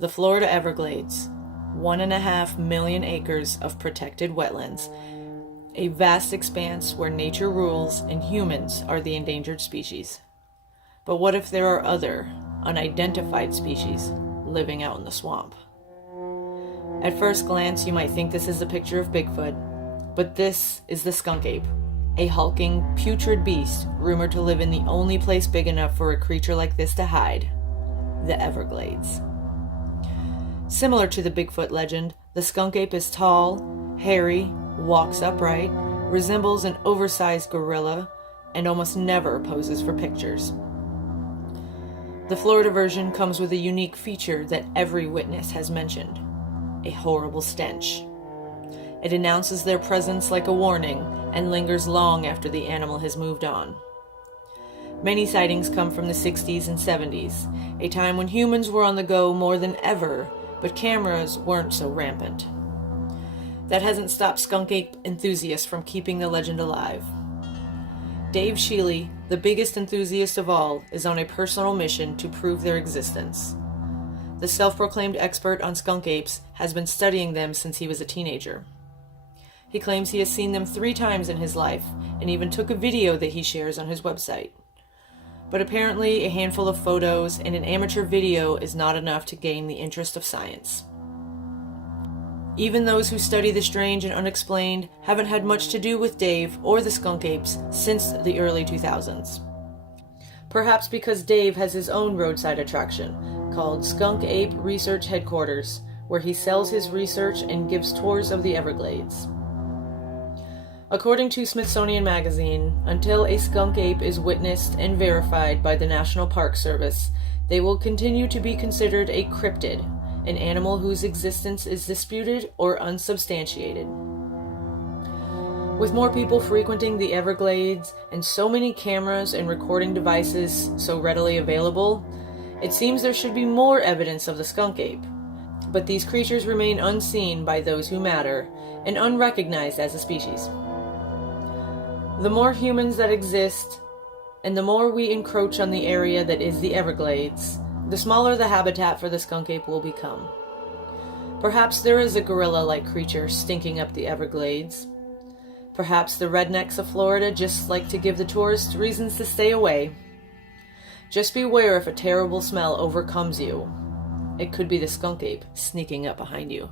The Florida Everglades, 1.5 million acres of protected wetlands, a vast expanse where nature rules and humans are the endangered species. But what if there are other, unidentified species living out in the swamp? At first glance, you might think this is a picture of Bigfoot, but this is the skunk ape, a hulking, putrid beast rumored to live in the only place big enough for a creature like this to hide, the Everglades. Similar to the Bigfoot legend, the skunk ape is tall, hairy, walks upright, resembles an oversized gorilla, and almost never poses for pictures. The Florida version comes with a unique feature that every witness has mentioned: a horrible stench. It announces their presence like a warning and lingers long after the animal has moved on. Many sightings come from the 60s and 70s, a time when humans were on the go more than ever, but cameras weren't so rampant. That hasn't stopped skunk ape enthusiasts from keeping the legend alive. Dave Shealy, the biggest enthusiast of all, is on a personal mission to prove their existence. The self-proclaimed expert on skunk apes has been studying them since he was a teenager. He claims he has seen them 3 times in his life, and even took a video that he shares on his website. But apparently, a handful of photos and an amateur video is not enough to gain the interest of science. Even those who study the strange and unexplained haven't had much to do with Dave or the skunk apes since the early 2000s. Perhaps because Dave has his own roadside attraction called Skunk Ape Research Headquarters, where he sells his research and gives tours of the Everglades. According to Smithsonian Magazine, until a skunk ape is witnessed and verified by the National Park Service, they will continue to be considered a cryptid, an animal whose existence is disputed or unsubstantiated. With more people frequenting the Everglades and so many cameras and recording devices so readily available, it seems there should be more evidence of the skunk ape. But these creatures remain unseen by those who matter and unrecognized as a species. The more humans that exist, and the more we encroach on the area that is the Everglades, the smaller the habitat for the skunk ape will become. Perhaps there is a gorilla-like creature stinking up the Everglades. Perhaps the rednecks of Florida just like to give the tourists reasons to stay away. Just beware if a terrible smell overcomes you. It could be the skunk ape sneaking up behind you.